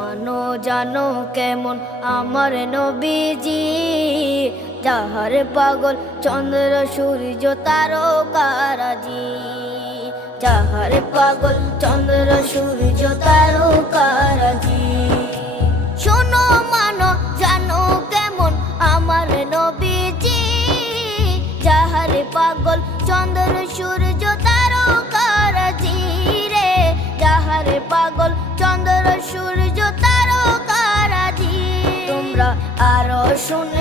মানো জানো কেমন আমার নবীজি, যাহার পাগল চন্দ্র সূর্য তারকারাজি, যাহার পাগল চন্দ্র সূর্য তারকারাজি। শোনো মানো জানো কেমন আমার নবীজি, যাহার পাগল চন্দ্র সূর্য তারকারাজি রে, যাহার পাগল চন্দ্র সূর্য তারকারাজি। তোমরা আরো শুনে